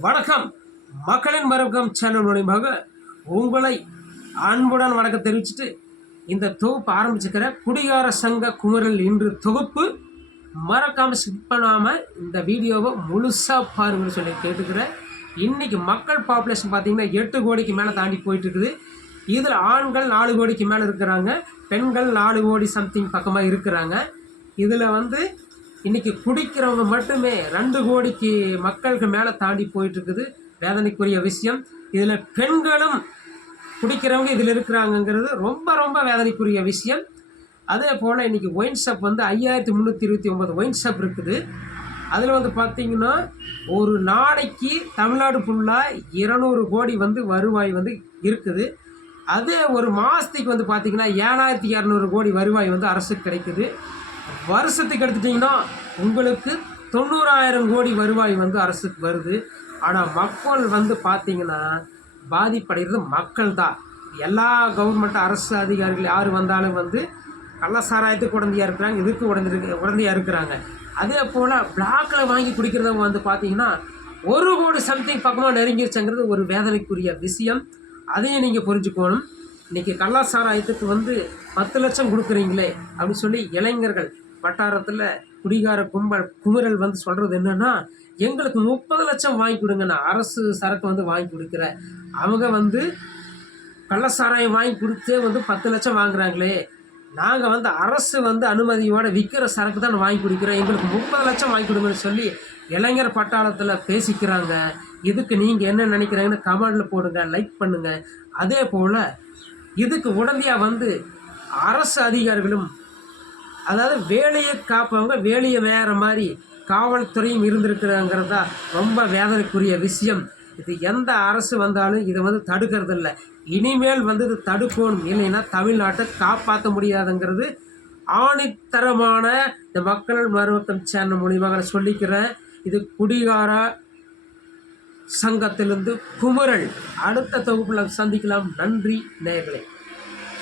வணக்கம். மக்களின் மருகம் சேனல் மூலியமாக உங்களை அன்புடன் வணக்கம் தெரிவிச்சுட்டு இந்த தொகுப்பு ஆரம்பிச்சுக்கிற குடிகார சங்க குமரல் இன்று தொகுப்பு மறக்காமல் ஸ்கிப் பண்ணாமல் இந்த வீடியோவை முழுசாக பாருங்கன்னு சொல்லி கேட்டுக்கிறேன். இன்றைக்கி மக்கள் பாப்புலேஷன் பார்த்திங்கன்னா 8 கோடிக்கு மேலே தாண்டி போயிட்டுருக்குது. இதில் ஆண்கள் 4 கோடிக்கு மேலே இருக்கிறாங்க, பெண்கள் 4 கோடி சம்திங் பக்கமாக இருக்கிறாங்க. இதில் இன்றைக்கி குடிக்கிறவங்க மட்டுமே 2 கோடிக்கு மக்களுக்கு மேலே தாண்டி போயிட்டுருக்குது. வேதனைக்குரிய விஷயம். இதில் பெண்களும் குடிக்கிறவங்க இதில் இருக்கிறாங்கங்கிறது ரொம்ப ரொம்ப வேதனைக்குரிய விஷயம். அதே போல் இன்றைக்கி ஒயின் ஷாப் 5329 ஒயின் ஷாப் இருக்குது. அதில் பார்த்திங்கன்னா ஒரு நாளைக்கு தமிழ்நாடு ஃபுல்லாக 200 கோடி வருவாய் இருக்குது. அதே ஒரு மாதத்துக்கு பார்த்திங்கன்னா 7200 கோடி வருவாய் அரசுக்கு கிடைக்குது. வருஷத்துக்கு எடுத்துட்டிங்கன்னா உங்களுக்கு 90000 கோடி வருவாய் அரசுக்கு வருது. ஆனால் மக்கள் பார்த்திங்கன்னா பாதிப்படைகிறது மக்கள் தான். எல்லா கவர்மெண்ட் அரசு அதிகாரிகள் யார் வந்தாலும் கள்ளசாராயத்துக்கு உடந்தையாக இருக்கிறாங்க, இதுக்கு உடந்தையாக இருக்கிறாங்க. அதே போல் பிளாக்கில் வாங்கி குடிக்கிறவங்க பார்த்திங்கன்னா 1 கோடி சம்திங் பக்கமாக நெருங்கிருச்சுங்கிறது ஒரு வேதனைக்குரிய விஷயம். அதையும் நீங்கள் புரிஞ்சுக்கணும். இன்றைக்கி கள்ளசாராயத்துக்கு 10 லட்சம் கொடுக்குறீங்களே அப்படின்னு சொல்லி இளைஞர்கள் வட்டாரத்தில் குடிகார குமரல் சொல்கிறது என்னென்னா, எங்களுக்கு 30 லட்சம் வாங்கி கொடுங்கண்ணா. அரசு சரக்கு வாங்கி கொடுக்குற அவங்க கள்ளசாராயம் வாங்கி கொடுத்தே 10 லட்சம் வாங்குறாங்களே, நாங்கள் அரசு அனுமதியோடு விற்கிற சரக்கு தான் வாங்கி கொடுக்குறோம், எங்களுக்கு 30 லட்சம் வாங்கி கொடுங்கன்னு சொல்லி இளைஞர் பட்டாளத்தில் பேசிக்கிறாங்க. இதுக்கு நீங்கள் என்ன நினைக்கிறாங்கன்னு கமெண்டில் போடுங்க, லைக் பண்ணுங்கள். அதே போல் இதுக்கு உடனடியாக அரசு அதிகாரிகளும், அதாவது வேலையை காப்பவங்க வேலையை வேறு மாதிரி காவல்துறையும் இருந்திருக்கிறாங்கிறது தான் ரொம்ப வேதனைக்குரிய விஷயம். இது எந்த அரசு வந்தாலும் இதை தடுக்கிறதில்ல. இனிமேல் இது தடுக்கணும், இல்லைன்னா தமிழ்நாட்டை காப்பாற்ற முடியாதுங்கிறது ஆணித்தரமான இந்த மக்கள் மருவக்கம் சேனல் மூலியமாக சொல்லிக்கிறேன். இது குடிகார சங்கத்திலிருந்து குமரல். அடுத்த தொகுப்பில் சந்திக்கலாம். நன்றி நேயர்களே.